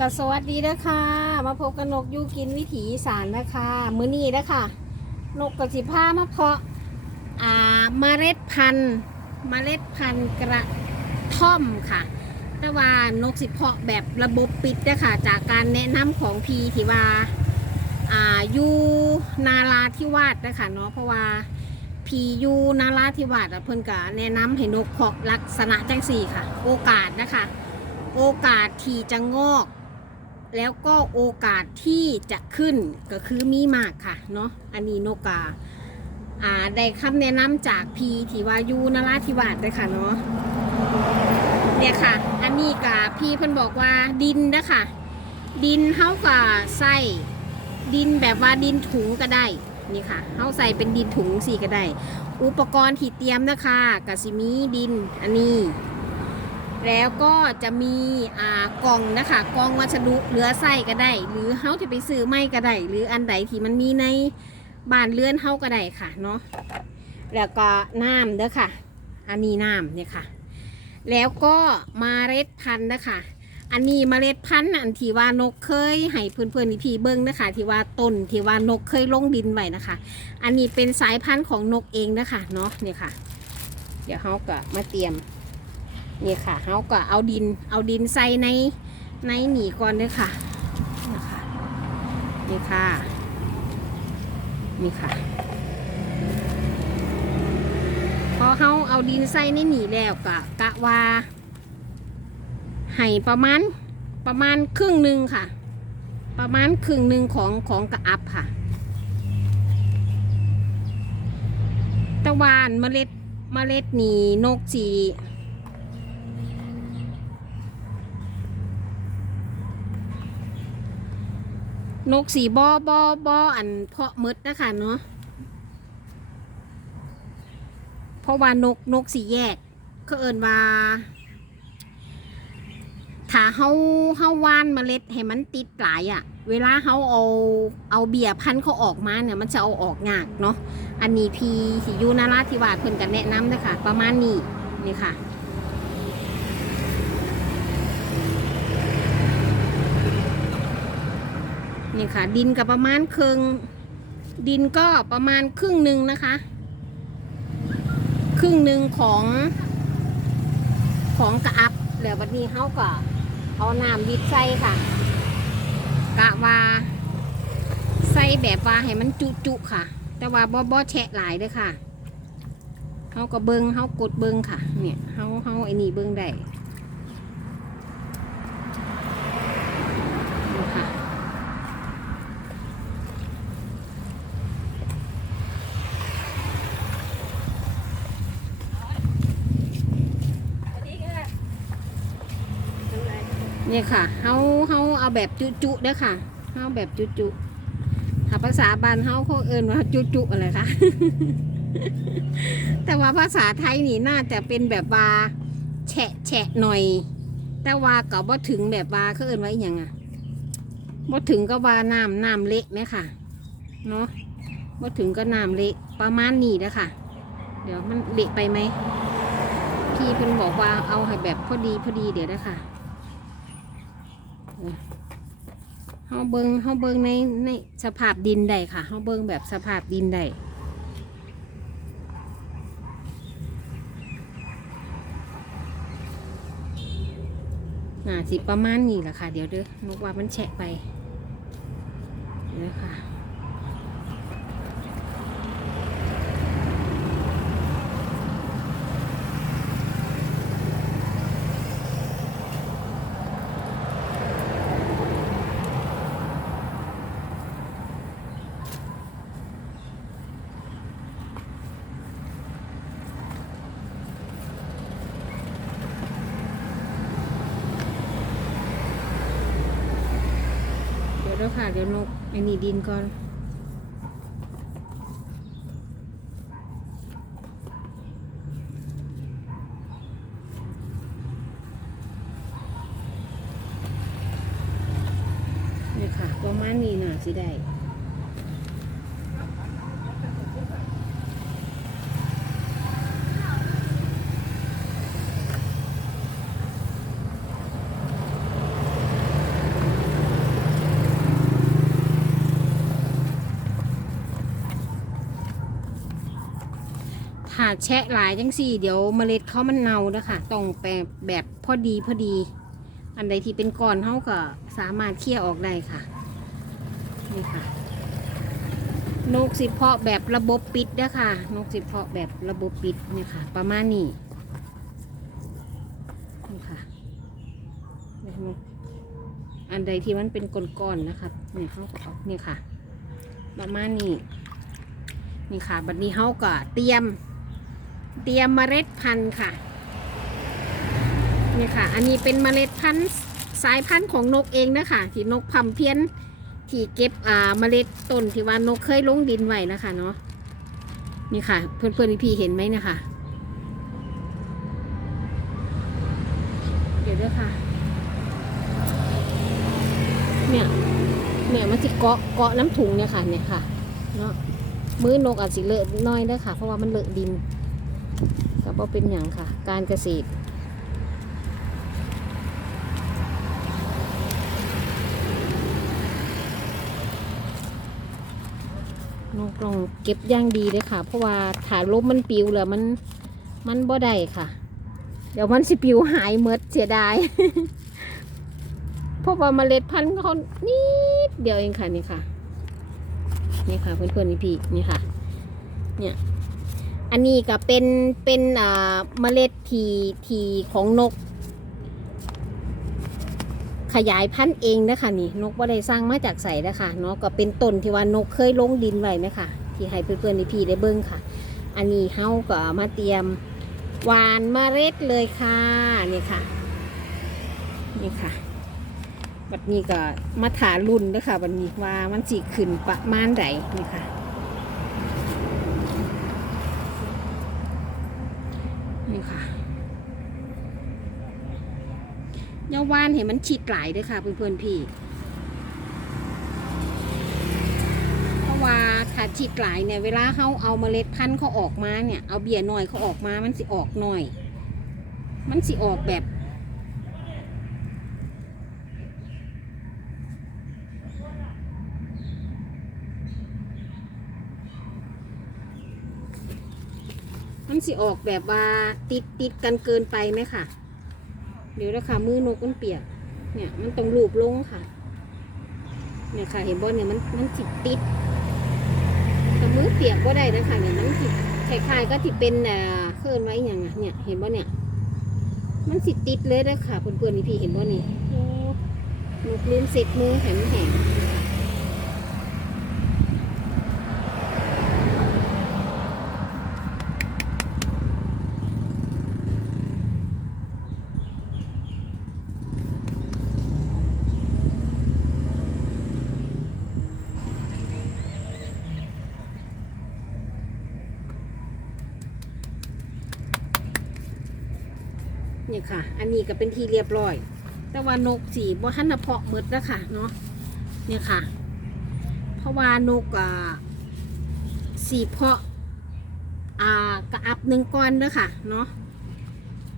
ก็สวัสดีนะคะมาพบกับนกยูกินวิถีสานนะคะมือนี้นะคะนกกระสิผ้ามาเพาะอ่าเมล็ดพันธุ์เมล็ดพันธุ์กระท่อมค่ะ แต่ว่านกสิเพาะแบบระบบปิดนะคะจากการแนะนำของพีที่ว่าอ่ายูนาราธิวาสนะคะเนาะเพราะว่าพียูนาราธิวาสเพิ่นก็แนะนำให้นกเพาะลักษณะจังสี่ค่ะ โอกาสนะคะโอกาสที่จะงอก แล้วก็โอกาสที่จะขึ้นก็คือมีมากค่ะเนาะอันนี้นกกาอ่าได้คำแนะนำจากพีทีวายูนราธิวาสเลยค่ะเนาะเนี่ยค่ะ อันนี้กาพี่เพิ่นบอกว่าดินนะคะดินเฮากับใส่ดินแบบว่าดินถุงก็ได้นี่ค่ะเฮาใส่เป็นดินถุงสี่ก็ได้ อุปกรณ์ที่เตรียมนะคะกสิมีดินอันนี้ แล้วก็จะมีอ่ากล่องนะคะกล่องวัสดุเหลือไส้ก็ได้ หรือเฮาจะไปซื้อไม่ก็ได้หรืออันใดที่มันมีในบ้านเรือนเฮาก็ได้ค่ะเนาะแล้วก็น้ำเด้อค่ะ อันนี้น้ำเนี่ยค่ะ แล้วก็มเมล็ดพันธุ์นะคะอันนี้มเมล็ดพันธุ์อันที่ว่านกเคยให้เพื่อนๆนี่พี่เบิ้งนะคะที่ว่าต้นที่ว่านกเคยลงดินไว้นะคะ อันนี้เป็นสายพันธุ์ของนกเองนะคะเนาะเนี่ยค่ะ เดี๋ยวเฮาก็มาเตรียม นี่ค่ะเขาก็เอาดินเอาดินใส่ในในหนีก่อนเลยค่ะนะคะนี่ค่ะนี่ค่ะ พอเขาเอาดินใส่ในหนีแล้วกะกะว่าให้ประมาณประมาณครึ่งหนึ่งค่ะ ประมาณครึ่งหนึ่งของของกระอับค่ะตะวานเมล็ดเมล็ดหนีนกจี นกสีบอบอบออันเพาะมดนะคะเนาะเพราะว่านกนกสีแยกก็เอินว่าถ้าเฮาเฮาว่านเมล็ดให้มันติดหลายอะ่ะ เวลาเฮาเอาเอาเบียร์พันเขาออกมาเนี่ยมันจะเอาออกยากเนาะอันนี้พีสิยูนาราธิวาสเพิ่นกันแนะนำนะคะประมาณนี้นี่ค่ะ นี่ค่ะ ดินกับประมาณครึ่งดินก็ประมาณครึ่งหนึ่งนะคะ ครึ่งหนึ่งของของกระอับแล้ววันนี้เขาก็เอาน้ำบิดใส่ค่ะ กะว่าใส่แบบว่าให้มันจุจุค่ะ แต่ว่าบ่บ่แฉะหลายเด้อค่ะเขาก็เบิงเขากดเบิงค่ะ เนี่ยเขาเขาไอ้นี่เบิงได้นี่ค่ะ เนี่ยค่ะเฮาเฮาเอาแบบจุจุๆเด้อค่ะเฮาแบบจุจุถ้าภาษาบ้านเฮาเขาเอิ้นว่าจุจุอะไรคะแต่ว่าภาษาไทยนี่น่าจะเป็นแบบว่าแฉะแฉะหน่อย แต่ว่าก็บ่ถึงแบบว่าเขาเอิ้นว่าอหย่างอะบ่ถึงก็ว่าน้ำน้ำเละไหมค่ะเนาะบ่ถึงก็น้ำเละประมาณนี้เด้อค่ะเดี๋ยวมันเละไปไหมพี่เพิ่นบอกว่าเอาให้แบบพอดีพอดีเดี๋ยวนะคะ เฮาเบิงเฮาเบิงในในสภาพดินใดค่ะเฮาเบิงแบบสภาพดินใดอ่าสิประมาณนี้แหละค่ะ เดี๋ยวเด้อนกว่ามันแฉะไปเดี๋ยวค่ะ เดี๋ยวค่ะ เดี๋ยวนกไอ้นี่ดินก่อน นี่ค่ะ ประมาณนี้น่ะสิได้ แชะหลายจังสี่ เดี๋ยวเมล็ดเขามันเน่าเด้อค่ะต้องแปลแบบพอดีพอดี อันใดที่เป็นก้อนเขาก็สามารถเคี่ยออกได้ค่ะนี่ค่ะนกสิเพาะแบบระบบปิดเด้อค่ะนกสิเพาะแบบระบบปิดเนี่ยค่ะ ประมาณนี้นี่ค่ะอันใดที่มันเป็นก้อนๆนะครับเนี่ยเขาก็เอาเนี่ยค่ะ ประมาณนี้นี่ค่ะ บัดนี้เขาก็เตรียม เตรียมเมล็ดพันธุ์ค่ะนี่ค่ะ อันนี้เป็นเมล็ดพันธุ์สายพันธุ์ของนกเองนะคะที่นกพัมเพี้ยนที่เก็บอ่าเมล็ดต้นที่ว่านกเคยลงดินไว้นะคะเนาะนี่ค่ะ เพื่อนเพื่อนๆพี่เห็นไหมนะคะเดี๋ยวด้วยค่ะ เนี่ยเนี่ยมันจะเกาะเกาะน้ำถุงเนี่ยค่ะเนี่ยค่ะเนาะมือนกอาจสิเลอะน้อยเด้ค่ะ เพราะว่ามันเลอะดิน ก็บ่เป็นอย่างค่ะ การเกษตรนกต้องเก็บย่างดีเลยค่ะ เพราะว่าถาลมมันปิวแล้วมันมันบ่ได้ค่ะ เดี๋ยวมันสิปิวหายเมดเสียดายเพราะว่าเมล็ดพันธุ์เขานิดเดียวเองค่ะนี่ค่ะ นี่ค่ะเพื่อนๆนี่พี่นี่ค่ะ เนี่ย อันนี้ก็เป็นเป็นอ่าเมล็ดทีทีของนก ขยายพันธุ์เองนะคะนี่นกว่าได้สร้างมาจากใส่นะคะเนาะก็เป็นต้นที่ว่านกเคยลงดินไว้นะคะที่ให้เพื่อนๆนี่พี่ได้เบิ้งค่ะ อันนี้เฮาก็มาเตรียมหวานเมล็ดเลยค่ะนี่ค่ะนี่ค่ะบัดนี้ก็มาถารุ่นเด้วยค่ะบัดนี้ว่ามันสิขึ้นประมาณใดนี่ค่ะ นี่ค่ะยาวานเห็นมันฉีดหลายเด้วยค่ะ เพื่อนๆพี่เพราะว่าถ้าฉีดหลายเนี่ยเวลาเขาเอาเมล็ดพันธุ์เขาออกมาเนี่ยเอาเบียร์หน่อยเขาออกมามันสิออกหน่อย มันสิออกแบบ มันสิออกแบบว่าติดติดกันเกินไปไหมค่ะ เดี๋ยวนะคะมือนกมันเปียก เนี่ยมันต้องลูบลงค่ะ เนี่ยค่ะเห็นบอลเนี่ยมันมันจิตติดแต่มือเปียกก็ได้นะคะเนี่ยมันจิตคล้ายๆก็ที่เป็นอ่าเคลื่อนไว้อย่างอะเนี่ยเห็นบอลเนี่ย มันสิดติดเลยนะค่ะเพื่อนๆนี่พี่เห็นบอลนี่โอ้นกลืมเสร็จมือแหมแหมเนี่ยค่ะ อันนี้ก็เป็นที่เรียบร้อย แต่ว่านกสีบ่ทันนเพาะหมดแล้วค่ะเนาะเนี่ยค่ะ เพราะว่านกอ่าสีเพาะอ่ากระอับหนึ่งก้อนเด้อค่ะเนาะ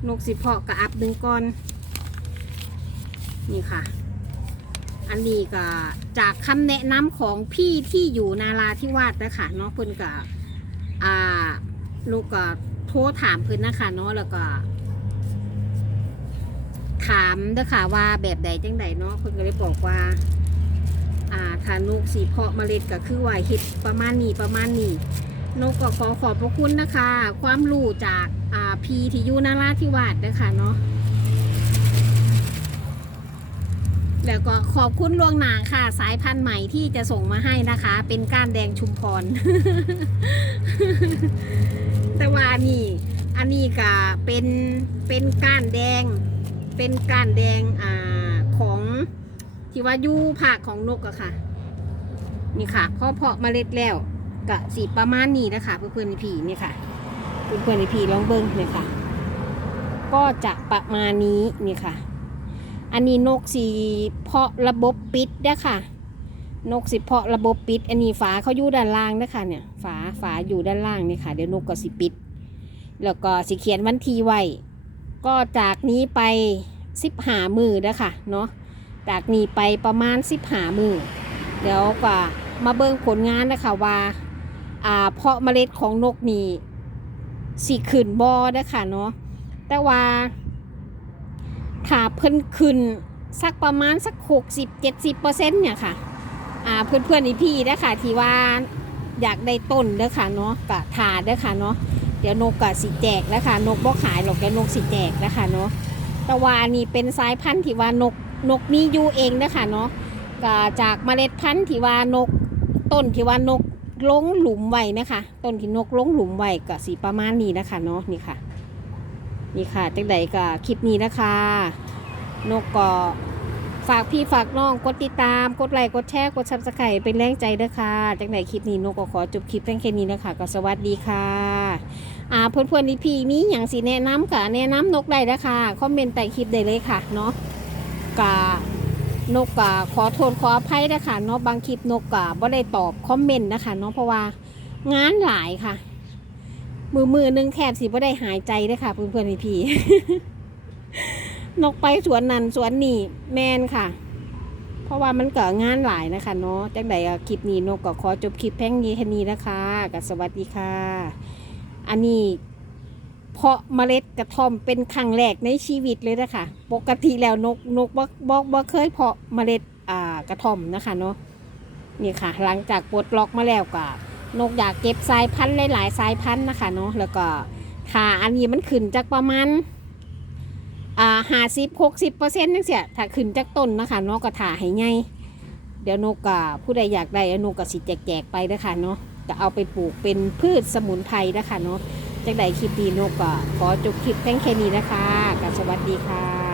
นกสีเพาะกระอับหนึ่งก้อน นี่ค่ะ อันนี้ก็จากคำแนะนำของพี่ที่อยู่นาราธิวาสนะคะเนาะเพิ่นก็อ่านกก็โทรถามเพิ่นนะคะเนาะแล้วก็ ถามเด้อค่ะว่าแบบใดจังใดเนาะเพิ่นก็เลยบอกว่า อ่าถ้านกสีเพาะเมล็ดก็คือว่าเฮ็ดประมาณนี้ประมาณนี้นกก็ขอขอบพระคุณนะคะ ความรู้จากอ่าพีที่อยู่นาราธิวาสนะคะเนาะแล้วก็ขอบคุณล่วงหนาค่ะ สายพันธุ์ใหม่ที่จะส่งมาให้นะคะ เป็นก้านแดงชุมพร แต่ว่านี่ อันนี้ก็เป็นเป็นก้านแดง เป็นกานแดงอ่าของที่ว่ายู่ภาคของนกอะค่ะ นี่ค่ะพอเพาะเมล็ดแล้วกะสีประมาณนี้นะคะเพื่อนๆพี่นี่ค่ะเพื่อนๆพี่ลองเบิ้งเนี่ยค่ะ ก็จะประมาณนี้นี่ค่ะ อันนี้นกสีเพาะระบบปิดนะคะนกสิเพาะระบบปิด อันนี้ฝาเขาอยู่ด้านล่างนะคะเนี่ยฝาฝาอยู่ด้านล่างนี่ค่ะเดี๋ยวนกก็สิปิด แล้วก็สิเขียนวันทีไว้ ก็จากนี้ไปสิบหามือนะคะเนาะจากนี้ไปประมาณสิบหามือเดี๋ยวก็มาเบิ่งผลงานนะคะว่าอ่าเพาะเมล็ดของนกนี่สีขึ้นบอเด้ค่ะเนาะแต่ว่าถ้าเพิ่นขึ้นสักประมาณสัก60-70%เนี่ยค่ะอ่าเพื่อนๆอีพี่เด้ค่ะที่ว่าอยากได้ต้นเด้อค่ะเนาะกะถาเด้อค่ะเนาะ เดี๋ยวนกกะสิแจกแล้วค่ะนกบ่ขายหรอกเดี๋ยวนกสิแจกนะคะเนาะแต่ว่านี่เป็นสายพันธุ์ที่ว่านกนกมีอยู่เองเด้อค่ะเนาะก็จากเมล็ดพันธุ์ที่ว่านกต้นที่ว่านกลงหลุมไว้นะคะ ต้นที่นกลงหลุมไว้ก็สีประมาณนี้นะคะเนาะนี่ค่ะ นี่ค่ะจังใดก็คลิปนี้นะคะ นกก็ ฝากพี่ฝากน้องกดติดตาม กดไลค์กดแชร์กดซับสไครต์เป็นแรงใจด้วยค่ะจังใดคลิปนี้นกก็ขอจบคลิปเพียงแค่นี้นะคะก็สวัสดีค่ะอ่าเพื่อนๆนี่พี่มีอย่างสีแนะนำค่ะแนะนำนกได้นะคะคอมเมนต์ใต้คลิปได้เลยค่ะเนาะกะนกกะขอโทษขออภัยนะคะเนาะบางคลิปนกกะบ่ได้ตอบคอมเมนต์นะคะเนาะเพราะว่างานหลายค่ะ มือมือหนึงแทบสิบ่ได้หายใจเลยค่ะเพื่อนๆพี่ นกไปสวนนันสวนนี่แมนค่ะ เพราะว่ามันเกิดงานหลายนะคะเนาะจังใดคลิปนี้นกก็ขอจบคลิปแพ่งนี้แค่นี้นะคะกับสวัสดีค่ะ อันนี้เพาะเมล็ดกระท่อมเป็นครั้งแรกในชีวิตเลยนะคะปกติแล้วนกนกบ่บ่บ่เคยเพาะเมล็ดอ่ากระท่อมนะคะเนาะนี่ค่ะ หลังจากปลดล็อกมาแล้วก็นกอยากเก็บสายพันธุ์หลายๆสายพันธุ์นะคะเนาะแล้วก็ถ้าอันนี้มันขึ้นจากประมาณ อ่าห้าสิบหกสิบเปอร์เซ็นต์นั่นเสียถ้าขึ้นจากต้นนะคะนกกระถาให้ไงเดี๋ยวนกกะผู้ใดอยากได้นกก็สิแจกๆไปนะคะเนาะจะเอาไปปลูกเป็นพืชสมุนไพรนะคะเนาะจากใดคลิปดีนกกะขอจบคลิปแค่แค่นี้นะคะกับสวัสดีค่ะ